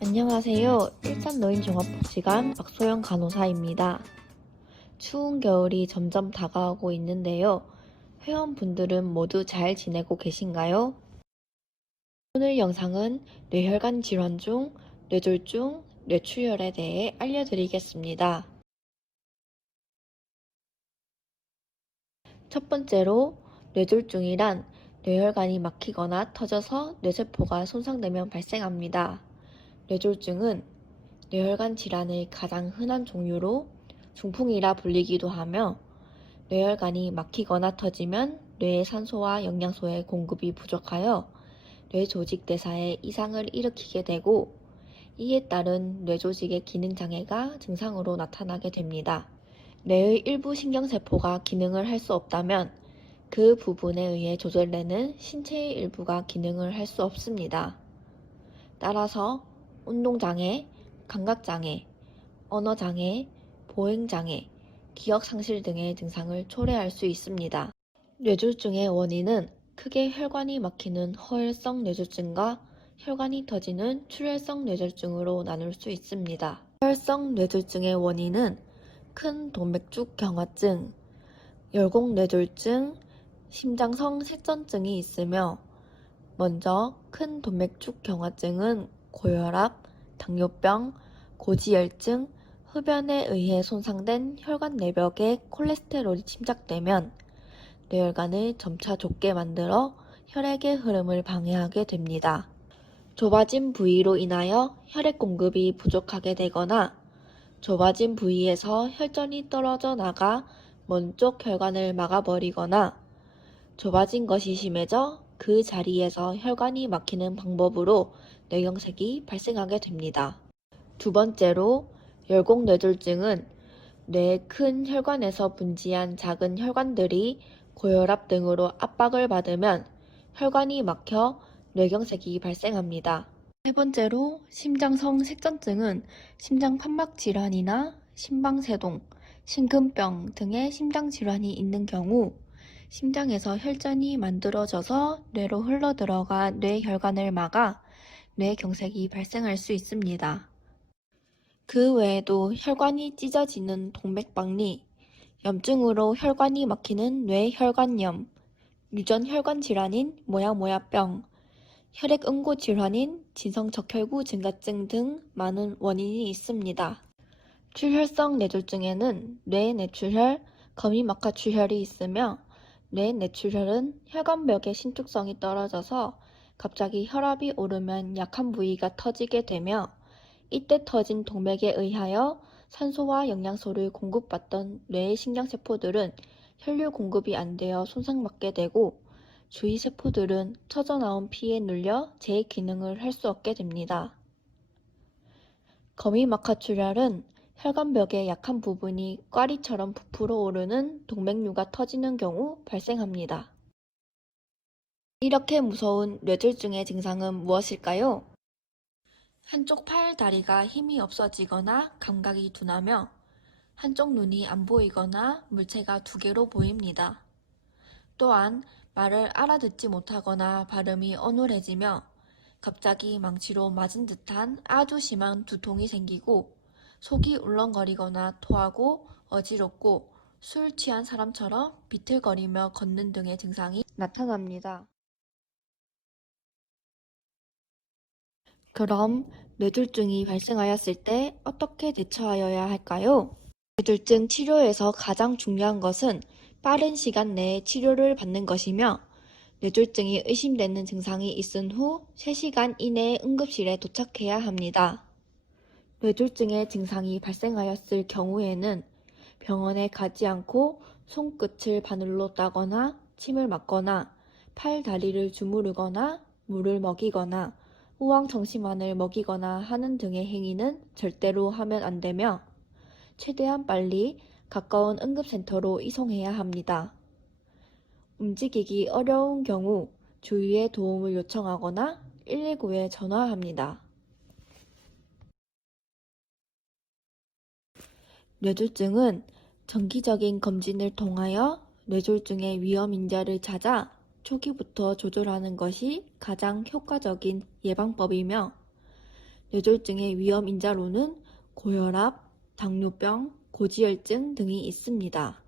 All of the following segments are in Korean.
안녕하세요. 일산 노인 종합복지관 박소영 간호사입니다. 추운 겨울이 점점 다가오고 있는데요. 회원분들은 모두 잘 지내고 계신가요? 오늘 영상은 뇌혈관 질환 중 뇌졸중, 뇌출혈에 대해 알려드리겠습니다. 첫 번째로 뇌졸중이란 뇌혈관이 막히거나 터져서 뇌세포가 손상되면 발생합니다. 뇌졸중은 뇌혈관 질환의 가장 흔한 종류로 중풍이라 불리기도 하며 뇌혈관이 막히거나 터지면 뇌의 산소와 영양소의 공급이 부족하여 뇌 조직 대사에 이상을 일으키게 되고 이에 따른 뇌 조직의 기능 장애가 증상으로 나타나게 됩니다. 뇌의 일부 신경세포가 기능을 할 수 없다면 그 부분에 의해 조절되는 신체의 일부가 기능을 할 수 없습니다. 따라서 운동장애, 감각장애, 언어장애, 보행장애, 기억상실 등의 증상을 초래할 수 있습니다. 뇌졸중의 원인은 크게 혈관이 막히는 허혈성 뇌졸중과 혈관이 터지는 출혈성 뇌졸중으로 나눌 수 있습니다. 허혈성 뇌졸중의 원인은 큰 동맥죽 경화증, 열공 뇌졸중, 심장성 색전증이 있으며 먼저 큰 동맥죽 경화증은 고혈압, 당뇨병, 고지혈증, 흡연에 의해 손상된 혈관 내벽에 콜레스테롤이 침착되면 뇌혈관을 점차 좁게 만들어 혈액의 흐름을 방해하게 됩니다. 좁아진 부위로 인하여 혈액 공급이 부족하게 되거나 좁아진 부위에서 혈전이 떨어져 나가 먼 쪽 혈관을 막아버리거나 좁아진 것이 심해져 그 자리에서 혈관이 막히는 방법으로 뇌경색이 발생하게 됩니다. 두 번째로 열공뇌졸중은 뇌의 큰 혈관에서 분지한 작은 혈관들이 고혈압 등으로 압박을 받으면 혈관이 막혀 뇌경색이 발생합니다. 세 번째로 심장성 색전증은 심장 판막 질환이나 심방세동, 심근병 등의 심장 질환이 있는 경우 심장에서 혈전이 만들어져서 뇌로 흘러들어가 뇌 혈관을 막아 뇌경색이 발생할 수 있습니다. 그 외에도 혈관이 찢어지는 동맥박리, 염증으로 혈관이 막히는 뇌혈관염, 유전혈관 질환인 모야모야병, 혈액응고 질환인 진성적혈구 증가증 등 많은 원인이 있습니다. 출혈성 뇌졸중에는 뇌내출혈, 거미막하 출혈이 있으며 뇌내출혈은 혈관벽의 신축성이 떨어져서 갑자기 혈압이 오르면 약한 부위가 터지게 되며 이때 터진 동맥에 의하여 산소와 영양소를 공급받던 뇌의 신경세포들은 혈류 공급이 안 되어 손상받게 되고 주위 세포들은 터져나온 피에 눌려 제 기능을 할 수 없게 됩니다. 거미막하 출혈은 혈관벽의 약한 부분이 꽈리처럼 부풀어 오르는 동맥류가 터지는 경우 발생합니다. 이렇게 무서운 뇌졸중의 증상은 무엇일까요? 한쪽 팔, 다리가 힘이 없어지거나 감각이 둔하며 한쪽 눈이 안 보이거나 물체가 두 개로 보입니다. 또한 말을 알아듣지 못하거나 발음이 어눌해지며 갑자기 망치로 맞은 듯한 아주 심한 두통이 생기고 속이 울렁거리거나 토하고 어지럽고 술 취한 사람처럼 비틀거리며 걷는 등의 증상이 나타납니다. 그럼 뇌졸중이 발생하였을 때 어떻게 대처하여야 할까요? 뇌졸중 치료에서 가장 중요한 것은 빠른 시간 내에 치료를 받는 것이며 뇌졸중이 의심되는 증상이 있은 후 3시간 이내에 응급실에 도착해야 합니다. 뇌졸중의 증상이 발생하였을 경우에는 병원에 가지 않고 손끝을 바늘로 따거나 침을 맞거나 팔, 다리를 주무르거나 물을 먹이거나 우황 정심환을 먹이거나 하는 등의 행위는 절대로 하면 안 되며 최대한 빨리 가까운 응급센터로 이송해야 합니다. 움직이기 어려운 경우 주위의 도움을 요청하거나 119에 전화합니다. 뇌졸중은 정기적인 검진을 통하여 뇌졸중의 위험 인자를 찾아 초기부터 조절하는 것이 가장 효과적인 예방법이며 뇌졸중의 위험 인자로는 고혈압, 당뇨병, 고지혈증 등이 있습니다.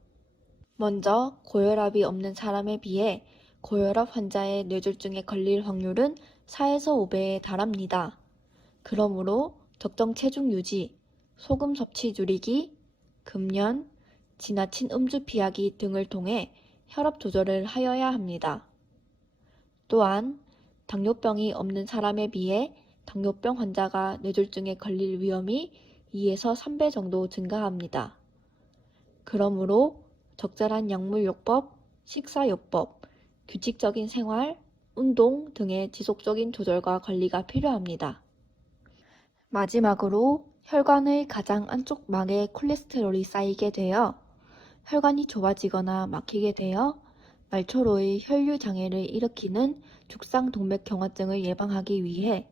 먼저 고혈압이 없는 사람에 비해 고혈압 환자의 뇌졸중에 걸릴 확률은 4에서 5배에 달합니다. 그러므로 적정 체중 유지, 소금 섭취 줄이기, 금연, 지나친 음주 피하기 등을 통해 혈압 조절을 하여야 합니다. 또한 당뇨병이 없는 사람에 비해 당뇨병 환자가 뇌졸중에 걸릴 위험이 2에서 3배 정도 증가합니다. 그러므로 적절한 약물요법, 식사요법, 규칙적인 생활, 운동 등의 지속적인 조절과 관리가 필요합니다. 마지막으로 혈관의 가장 안쪽 막에 콜레스테롤이 쌓이게 되어 혈관이 좁아지거나 막히게 되어 말초로의 혈류 장애를 일으키는 죽상 동맥 경화증을 예방하기 위해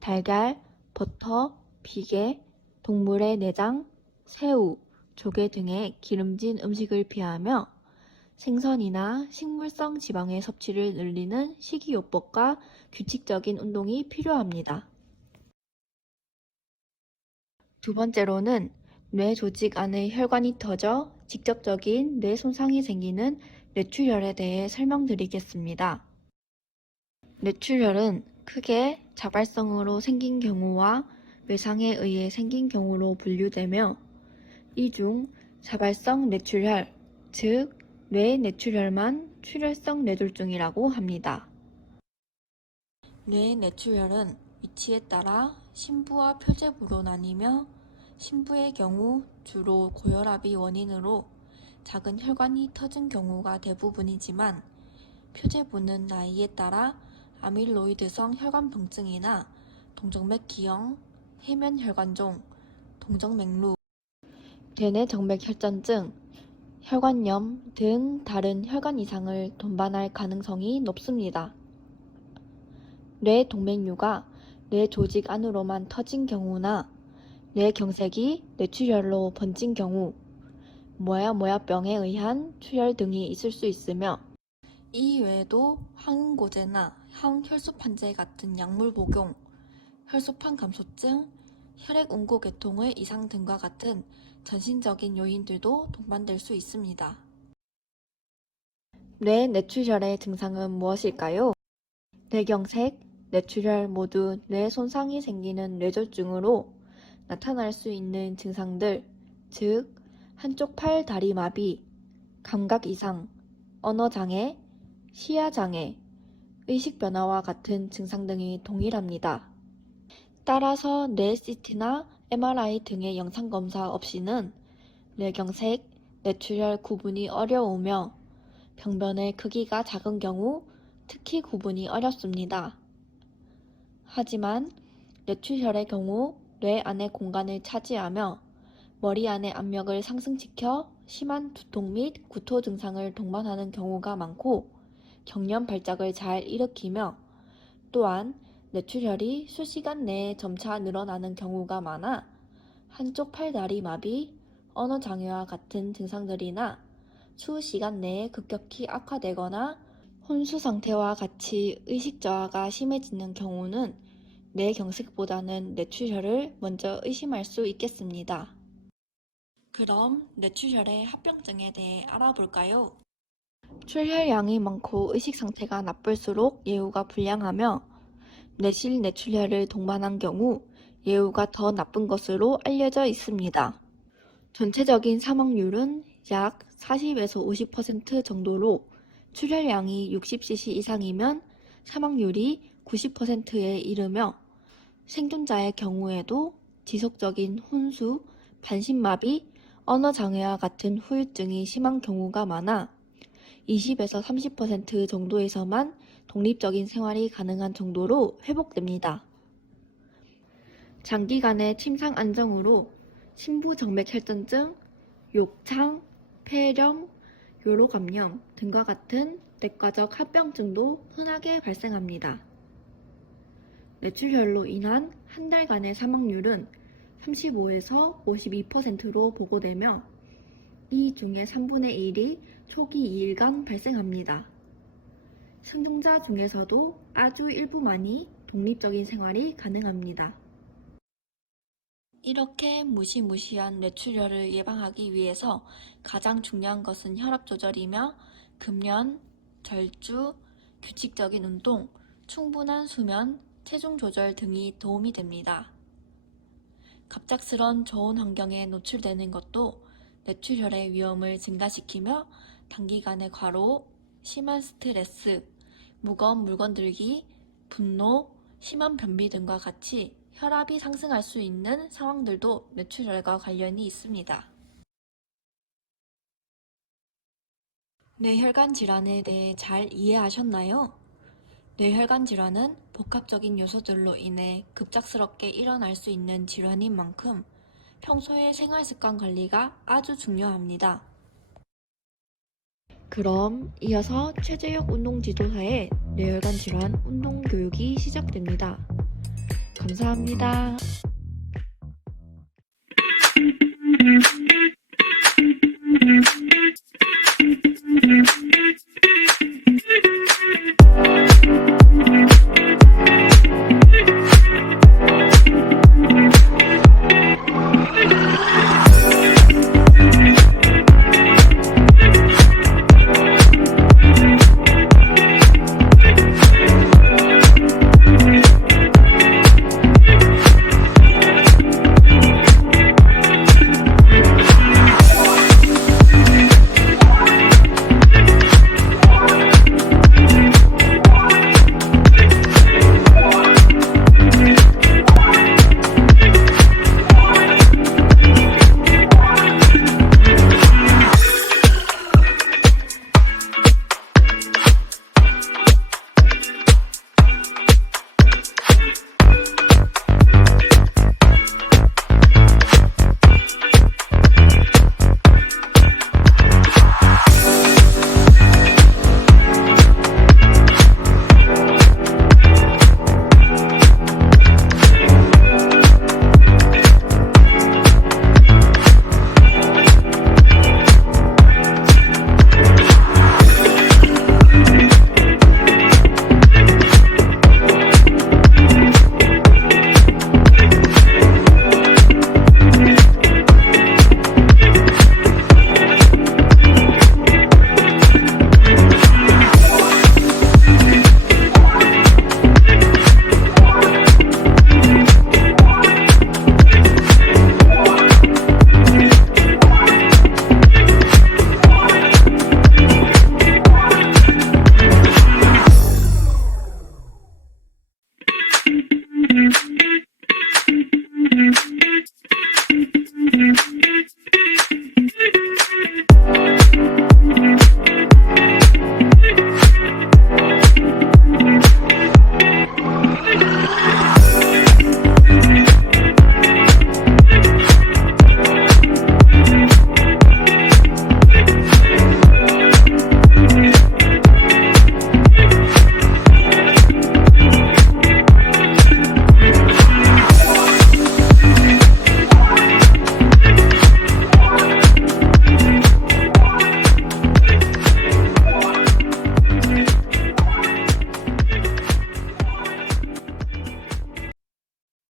달걀, 버터, 비계, 동물의 내장, 새우, 조개 등의 기름진 음식을 피하며 생선이나 식물성 지방의 섭취를 늘리는 식이요법과 규칙적인 운동이 필요합니다. 두 번째로는 뇌 조직 안의 혈관이 터져 직접적인 뇌 손상이 생기는 뇌출혈에 대해 설명드리겠습니다. 뇌출혈은 크게 자발성으로 생긴 경우와 외상에 의해 생긴 경우로 분류되며 이 중 자발성 뇌출혈, 즉 뇌 뇌출혈만 출혈성 뇌졸중이라고 합니다. 뇌 뇌출혈은 위치에 따라 심부와 표제부로 나뉘며 심부의 경우 주로 고혈압이 원인으로 작은 혈관이 터진 경우가 대부분이지만 표제부는 나이에 따라 아밀로이드성 혈관병증이나 동정맥 기형, 해면 혈관종, 동정맥루, 대뇌 정맥혈전증, 혈관염 등 다른 혈관 이상을 동반할 가능성이 높습니다. 뇌 동맥류가 뇌 조직 안으로만 터진 경우나 뇌 경색이 뇌출혈로 번진 경우, 모야모야병에 의한 출혈 등이 있을 수 있으며 이 외에도 항응고제나 항혈소판제 같은 약물 복용, 혈소판 감소증, 혈액 온고계통의 이상 등과 같은 전신적인 요인들도 동반될 수 있습니다. 뇌 뇌출혈의 증상은 무엇일까요? 뇌경색, 뇌출혈 모두 뇌 손상이 생기는 뇌졸중으로 나타날 수 있는 증상들, 즉 한쪽 팔 다리 마비, 감각 이상, 언어 장애, 시야 장애, 의식 변화와 같은 증상 등이 동일합니다. 따라서 뇌 CT나 MRI 등의 영상 검사 없이는 뇌경색, 뇌출혈 구분이 어려우며 병변의 크기가 작은 경우 특히 구분이 어렵습니다. 하지만 뇌출혈의 경우 뇌 안의 공간을 차지하며 머리 안의 압력을 상승시켜 심한 두통 및 구토 증상을 동반하는 경우가 많고 경련 발작을 잘 일으키며 또한 뇌출혈이 수시간 내에 점차 늘어나는 경우가 많아 한쪽 팔다리 마비, 언어 장애와 같은 증상들이나 수시간 내에 급격히 악화되거나 혼수 상태와 같이 의식 저하가 심해지는 경우는 뇌 경색보다는 뇌출혈을 먼저 의심할 수 있겠습니다. 그럼 뇌출혈의 합병증에 대해 알아볼까요? 출혈량이 많고 의식 상태가 나쁠수록 예후가 불량하며 뇌실 뇌출혈을 동반한 경우 예후가 더 나쁜 것으로 알려져 있습니다. 전체적인 사망률은 약 40에서 50% 정도로 출혈량이 60cc 이상이면 사망률이 90%에 이르며 생존자의 경우에도 지속적인 혼수, 반신마비, 언어장애와 같은 후유증이 심한 경우가 많아 20에서 30% 정도에서만 독립적인 생활이 가능한 정도로 회복됩니다. 장기간의 침상 안정으로 심부정맥혈전증, 욕창, 폐렴, 요로감염 등과 같은 뇌과적 합병증도 흔하게 발생합니다. 뇌출혈로 인한 한 달간의 사망률은 35에서 52%로 보고되며 이 중에 3분의 1이 초기 2일간 발생합니다. 승종자 중에서도 아주 일부만이 독립적인 생활이 가능합니다. 이렇게 무시무시한 뇌출혈을 예방하기 위해서 가장 중요한 것은 혈압 조절이며 금연, 절주, 규칙적인 운동, 충분한 수면, 체중 조절 등이 도움이 됩니다. 갑작스런 저온 환경에 노출되는 것도 뇌출혈의 위험을 증가시키며 단기간의 과로, 심한 스트레스, 무거운 물건 들기, 분노, 심한 변비 등과 같이 혈압이 상승할 수 있는 상황들도 뇌출혈과 관련이 있습니다. 뇌혈관 질환에 대해 잘 이해하셨나요? 뇌혈관 질환은 복합적인 요소들로 인해 급작스럽게 일어날 수 있는 질환인 만큼 평소의 생활 습관 관리가 아주 중요합니다. 그럼 이어서 최재혁 운동지도사의 뇌혈관 질환 운동 교육이 시작됩니다. 감사합니다.